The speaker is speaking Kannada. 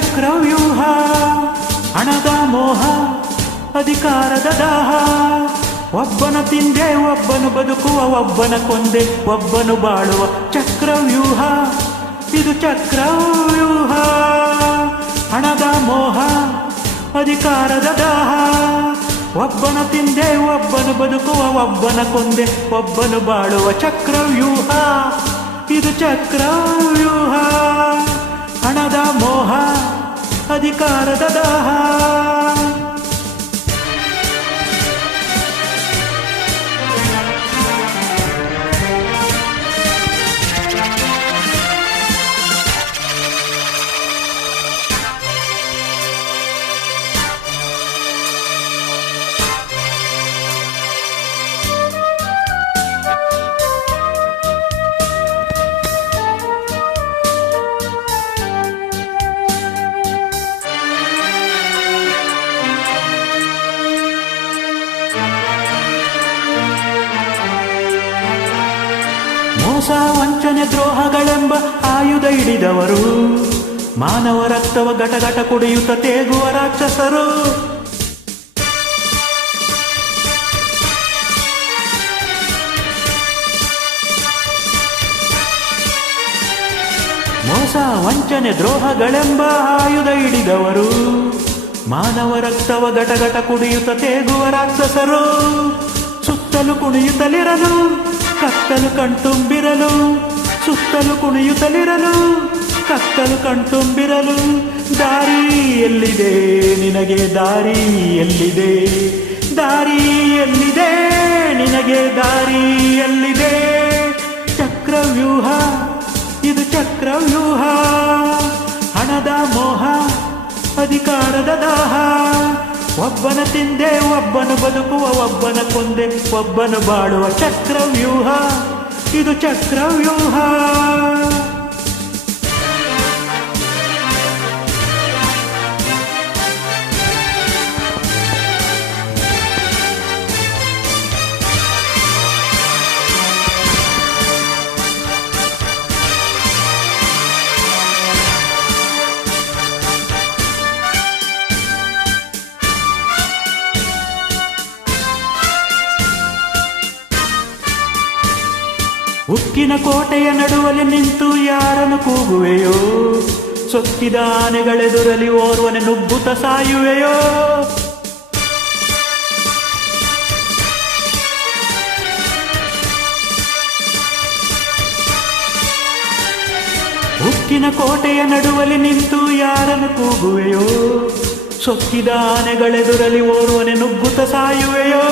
ಚಕ್ರವ್ಯೂಹ ಹಣದ ಮೋಹ ಅಧಿಕಾರದ ದಾಹ ಒಬ್ಬನ ತಿಂದೆ ಒಬ್ಬನು ಬದುಕುವ ಒಬ್ಬನ ಕೊಂದೆ ಒಬ್ಬನು ಬಾಳುವ ಚಕ್ರವ್ಯೂಹ ಇದು ಚಕ್ರವ್ಯೂಹ ಹಣದ ಮೋಹ ಅಧಿಕಾರದ ದಾಹ ಒಬ್ಬನ ತಿಂದೆ ಒಬ್ಬನು ಬದುಕುವ ಒಬ್ಬನ ಕೊಂದೆ ಒಬ್ಬನು ಬಾಳುವ ಚಕ್ರವ್ಯೂಹ ಇದು ಚಕ್ರವ್ಯೂಹ ಹಣದ ಮೋಹ ಅಧಿಕಾರದ ದಾಹ ಮೋಸ ವಂಚನೆ ದ್ರೋಹಗಳೆಂಬ ಆಯುಧ ಹಿಡಿದವರು ಮಾನವ ರಕ್ತವ ಘಟಘಟ ಕುಡಿಯುತ್ತ ತೇಗುವ ರಾಕ್ಷಸರು ಮೋಸ ವಂಚನೆ ದ್ರೋಹಗಳೆಂಬ ಆಯುಧ ಹಿಡಿದವರು ಮಾನವ ರಕ್ತವ ಘಟಘಟ ಕುಡಿಯುತ್ತ ತೇಗುವ ರಾಕ್ಷಸರು ಸುತ್ತಲೂ ಕುಣಿಯುತ್ತಲಿರಲು ಕತ್ತಲು ಕಣ್ತುಂಬಿರಲು ಸುತ್ತಲೂ ಕುಣಿಯುತ್ತಲಿರಲು ಕತ್ತಲು ಕಣ್ತುಂಬಿರಲು ದಾರಿ ಎಲ್ಲಿದೆ ನಿನಗೆ ದಾರಿ ಎಲ್ಲಿದೆ ದಾರಿ ಎಲ್ಲಿದೆ ನಿನಗೆ ದಾರಿ ಎಲ್ಲಿದೆ ಚಕ್ರವ್ಯೂಹ ಇದು ಚಕ್ರವ್ಯೂಹ ಹಣದ ಮೋಹ ಅಧಿಕಾರದ ದಾಹ ಒಬ್ಬನ ತಿಂದೆ ಒಬ್ಬನು ಬದುಕುವ ಒಬ್ಬನ ಕೊಂದೆ ಒಬ್ಬನು ಬಾಳುವ ಚಕ್ರವ್ಯೂಹ ಇದು ಚಕ್ರವ್ಯೂಹ ಉಕ್ಕಿನ ಕೋಟೆಯ ನಡುವಲ್ಲಿ ನಿಂತು ಯಾರನ್ನು ಕೂಗುವೆಯೋ ಸೊಕ್ಕಿದ ಆನೆಗಳೆದುರಲಿ ಓರ್ವನೆ ನುಗ್ಗುತ್ತ ಸಾಯುವೆಯೋ ಉಕ್ಕಿನ ಕೋಟೆಯ ನಡುವಲ್ಲಿ ನಿಂತು ಯಾರನ್ನು ಕೂಗುವೆಯೋ ಸೊಕ್ಕಿದ ಆನೆಗಳೆದುರಲಿ ಓರ್ವನೆ ನುಗ್ಗುತ್ತ ಸಾಯುವೆಯೋ